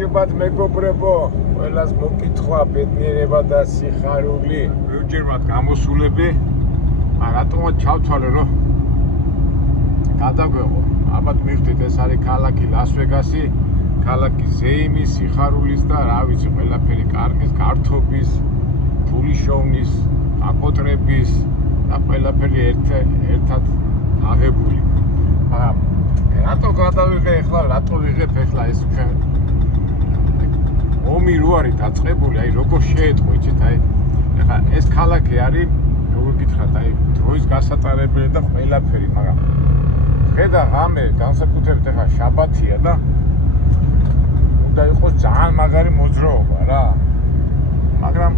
გამარჯობათ მეგობრებო, ყველას მოკითხვა, ბედნიერება და სიხარული. მივჯერმათ გამოსულები, რატომაც ჩავთვალე რომ გადაგვეღო. ალბათ მივხვდით ეს არის ქალაქი ლას-ვეგასი, ქალაქი ზეიმის, სიხარულის და რა ვიცი, ყველაფერი კარგის, გართობის, ფული შოვნის, აკოტრების და ყველაფერი ერთად აღებული. მაგრამ რატო გადავიღე ახლა, რატო ვიღებ ახლა ეს ჩვენ ომი რო არის დაწყებული, აი როგორ შეეტყო, იცით, აი ახლა ეს ქალაქი არის, როგორ გითხრათ, აი დროის გასატარებელი და ყველაფერი, მაგრამ ხედა ღამე განსაკუთრებით ახლა შაბათია და უნდა იყოს ძალიან მაგარი მოძრაობა რა. მაგრამ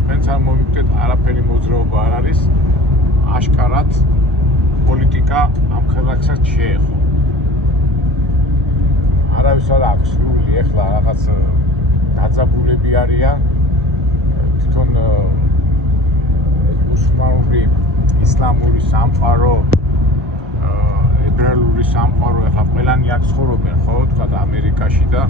თქვენც არ მოვიგდეთ, არაფერი მოძრაობა არ არის, აშკარად პოლიტიკა ამ ქალაქსაც შეეხო. არავის არ აქვს სრული ახლა რაღაც დაძაბულები არიან, თვითონ ეს მუსლიმანური, ისლამური სამყარო, ებრაელური სამყარო, ახლა ყველანი აქ ცხოვრობენ, ხო, თქვა ამერიკაში და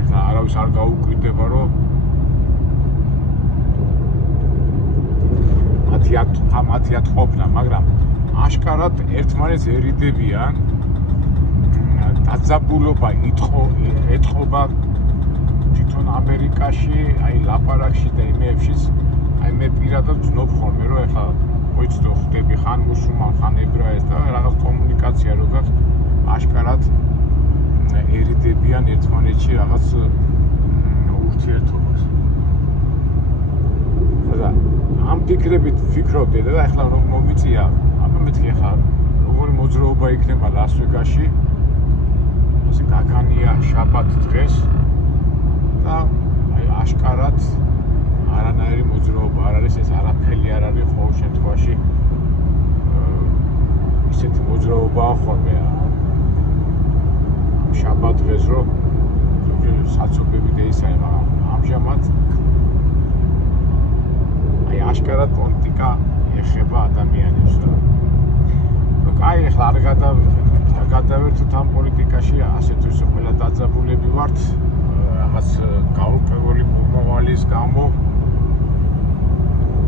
ახლა არავის არ გაუკვირდება, რომ მათი ათყოფნა, მაგრამ აშკარად ერთმანეთს ერიდებიან, დაძაბულობა ეთყობა თვითონ ამერიკაში, აი ლაპარაკში და იმეებშიც, აი მე პირადად ვცნობ ხოლმე, რომ ეხლა მოიცდო ხდები ხან მუსულმან, ხან ებრაელს და რაღაც კომუნიკაცია რო გაქვს, აშკარად ერიდებიან ერთმანეთში რაღაც ურთიერთობას. ხოდა ამ ფიქრებით ვფიქრობდი და ახლა რომ მომიწია, აბა მეთქი ახლა როგორი მოძრაობა იქნება ლას-ვეგასში, ასე გაგანია შაბათ დღეს და აი აშკარად არანაირი მოძრაობა არ არის, ეს არაფერი არ არის ყოველ შემთხვევაში ისეთი მოძრაობაა ხოლმე შაბათ დღეს რომ საცობები და ის არის, მაგრამ ამჟამად აი აშკარად პოლიტიკა ეხება ადამიანებს და კაი ახლა არ გადავერთოთ ამ პოლიტიკაში, ასე თუ ისე ყველა დაძაბულები ვართ რაღაც გაურკვეველი მომავალის გამო,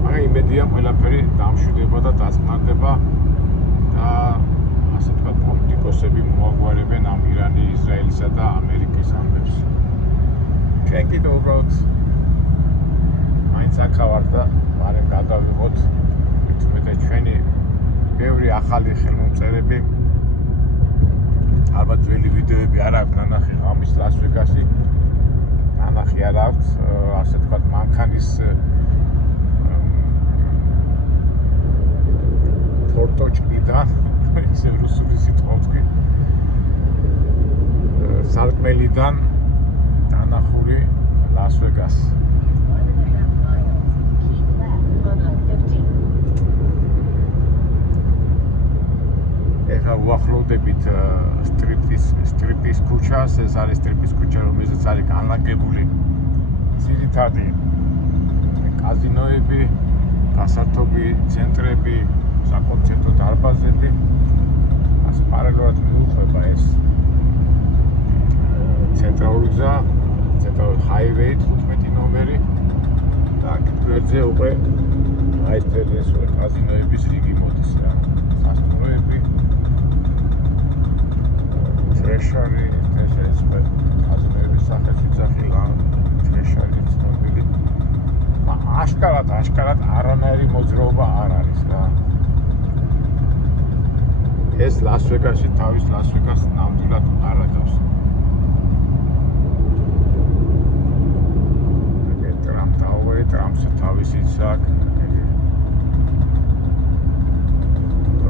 მაგრამ იმედია ყველაფერი დამშვიდება და დაწყნარდება და ასე ვთქვათ პოლიტიკოსები მოაგვარებენ ამ ირანი, ისრაელისა და ამერიკის ამბებს. ჩვენ კიდევ უბრალოდ მაინც აქ ვართ და მარემ გადავიღოთ თუმცა ჩვენი ბევრი ახალი ხელმომწერები, ალბათ ძველი ვიდეოები არ აქვს ნანახი ღამის ლას-ვეგასი, ნანახი არ აქვს, ასე ვთქვათ მანქანის თორტოჭკიდან, ისე რუსული სიტყვა ვთქვი, სარკმელიდან დანახული ლას-ვეგასი. ეხლა უახლოვდებით სტრიპის ქუჩას, ეს არის სტრიპის ქუჩა, რომელზეც არის განლაგებული ძირითადი კაზინოები, გასართობი ცენტრები, საკონცერტო დარბაზები. ასე პარალელურად მიუყვება ეს ცენტრალური გზა, ცენტრალური ჰაივეი 15 ნომერი და გვერდზე უკვე აი ეს კაზინოების რიგი მოდის რა. სასტუმროები, ტრეშარი, ეს კაზინოების სახით იძახილა, ტრეშარი ცნობილი. აშკარად არანაირი მოძრაობა არ არის რა. ეს ლას-ვეგასში თავის ლას-ვეგას ნამდვილად არ აძავს. ტრამპს თავისიც აქვს.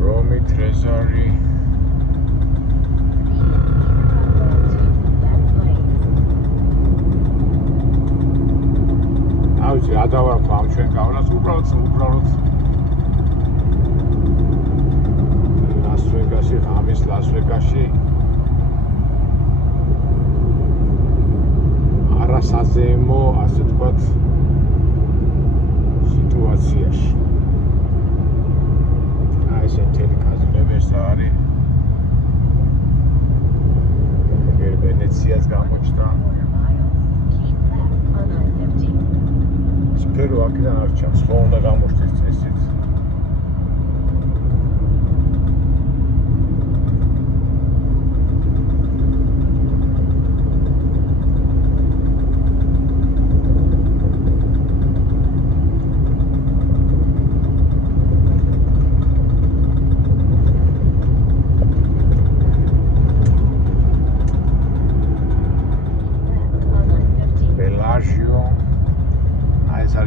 რომი, ტრეზორი. ავიცი, ადავართ ამ ჩვენ გავლას, უბრალოდ ლას-ვეგასი, ღამის ლას-ვეგასში არასაზეიმო, ასე ვთქვათ, სიტუაციაში. აი ეს მთელი კაზინოები ეს არის. ვენეციას გამოჩნდა. რომ აქედან არ ჩანს, ხო უნდა გამოჩნდეს წესით.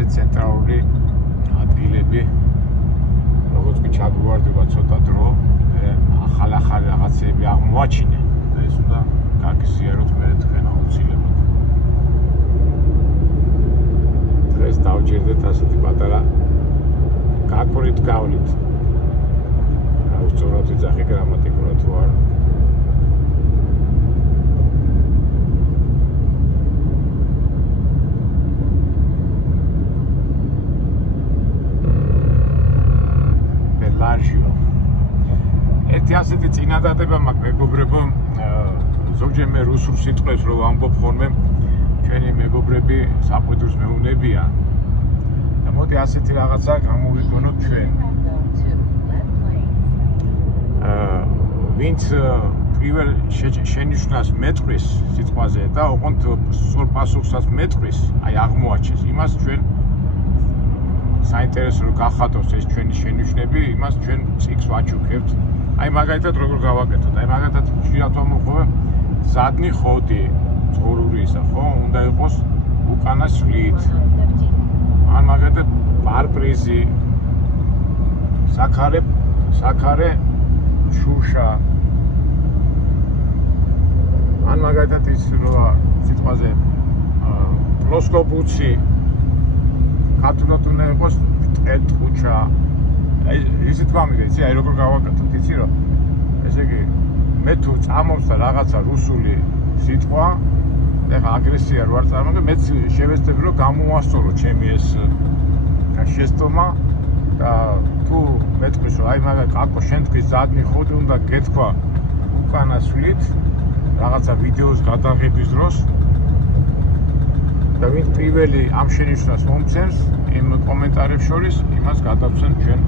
ცენტრალური ადგილები, როგორც კი ჩაგვარდება ცოტა დრო, ახალ რაღაცები აღმოაჩინე და ეს უნდა გაგიზიაროთ მე თქვენ აუცილებლად. დღეს დავჭირდეთ ასეთი პატარა გაკვრით გავლით. რა სწორად ვიძახი გრამატიკულად თუ არა. ერთი ასეთი წინადადება მაქვს მეგობრებო, ზოგჯერ მე რუსულ სიტყვებს რო ვამბობ ხოლმე, ჩვენი მეგობრები საყვედურს მეუნებიან. და მოდი ასეთი რაღაცა გამოვიგონოთ ჩვენ. ვინც პირველ შენიშვნას მეტყვის სიტყვაზე და ოღონდ სწორ პასუხსაც მეტყვის, აი აღმოაჩენს იმას ჩვენ საინტერესო რომ გახადოს ეს ჩვენი შენიშვნები, იმას ჩვენ წიგს ვაჩუქებთ. აი მაგალითად როგორ გავაკეთოთ? აი მაგალითად შეიძლება მოხდება ზადნი ხოდი, წყურური ისა, ხო? უნდა იყოს უკანა სვლით. ან მაგალითად პარპრიზი, საქარე შუშა. ან მაგალითად ის რა სიტყვაზე პლოსკობუცი ქართულად უნდა იყოს ტყუჩა. აი ისეთ გამიგე, იცი, აი როგორ გავაკეთოთ, იცი რომ ესე იგი მე თუ წამოვს და რაღაცა რუსული სიტყვა, ეხა აგრესია რო არ წარმოგე, მეც შევეცდები რომ გამოვასწორო ჩემი ეს შეცდომა და თუ მეტყვის რომ აი მაგა კაკო შენ თქვი ზადნი ხოდი უნდა გეთქვა უკანა სვლით რაღაცა ვიდეოს გადაღების დროს და ვინც პირველი ამ შენიშვნას მომცემს იმ კომენტარებს შორის იმას გადავცემ ჩვენ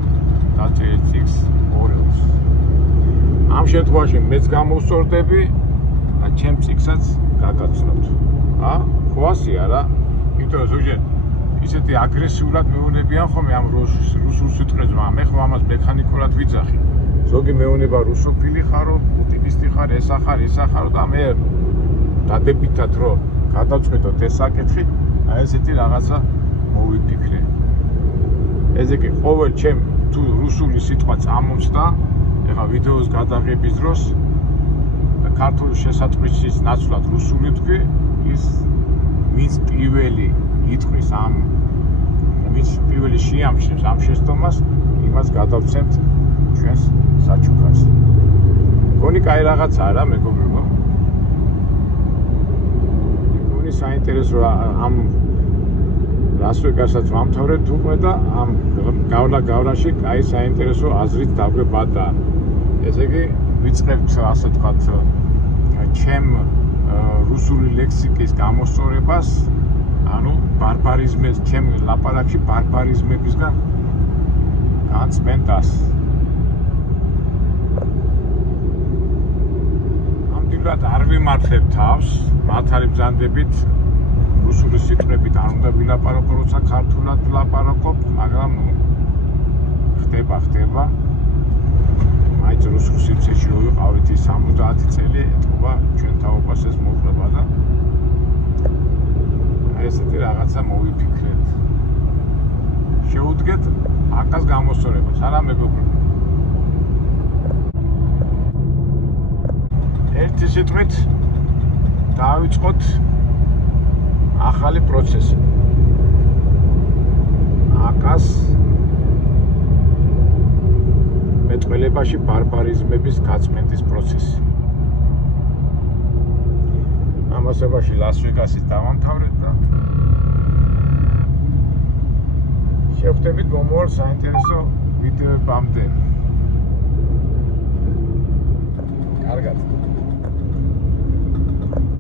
დაწერილ წიგს ორეულს. ამ შემთხვევაში მეც გამოვსწორდები და ჩემ წიგსაც გაგაცნობთ. ხო ასია რა? იმიტომ ზოგჯერ ისეთი აგრესიულად მეუნებიან ხოლმე ამ რუსულ სიტყვებს, მაგრამ მე ხო ამას მექანიკურად ვიძახი. ზოგი მეუნება რუსოფილი ხარო, პუტინისტი ხარ, ესა ხარო და მე დადებითად რომ გადავწყვეტოთ ეს საკითხი, აი ესეთი რაღაცა მოვიფიქრე. ესე იგი ყოველ ჩემ თუ რუსული სიტყვა წამოწდა, ეხა ვიდეოს გადაღების დროს ქართული შესატყვისის ნაცვლად რუსული თქვი, ის ვინც პირველი იტყვის ამ ვინც პირველი შეამჩნევს ამ შეცდომას, იმას გადავცემთ ჩვენს საჩუქრას. მგონი კაი რაღაცაა რა მეგობრებო. მგონი საინტერესო ამ რასვეკასაც ვამთავრებთ უკვე და ამ გავლაში კაი საინტერესო აზრით დაგვებადა. ესე იგი ვიწყებთ ასე თქვათ ჩემ რუსული ლექსიკის გამოსწორებას, ანუ ბარბარიზმის ჩემ ლაპარაკში ბარბარიზმებისგან განწმენდას. ამდენად არ ვიმართებ თავს, მათ არის ბრძანდებით რუსული სიტყვებით არ უნდა ვილაპარაკო, როცა ქართულად ვილაპარაკობ, მაგრამ ხდება. მაინც რუსულ სიტყვებში ვიყავით 70 წელი, ეთქობა ჩვენ თაობას ეს მოხდება და ესეთი რაღაცა მოვიფიქრეთ. შეუდგეთ აკას გამოსწორებას, არა მეგობრებო. ერთი სიტყვით დავიწყოთ ახალი პროცესი. აკას მეტყველებაში ბარბარიზმების გაწმენდის პროცესი. ამასობაში ლას-ვეგასის დავამთავრეთ და შევხვდებით მომავალ საინტერესო ვიდეოებამდე. კარგად.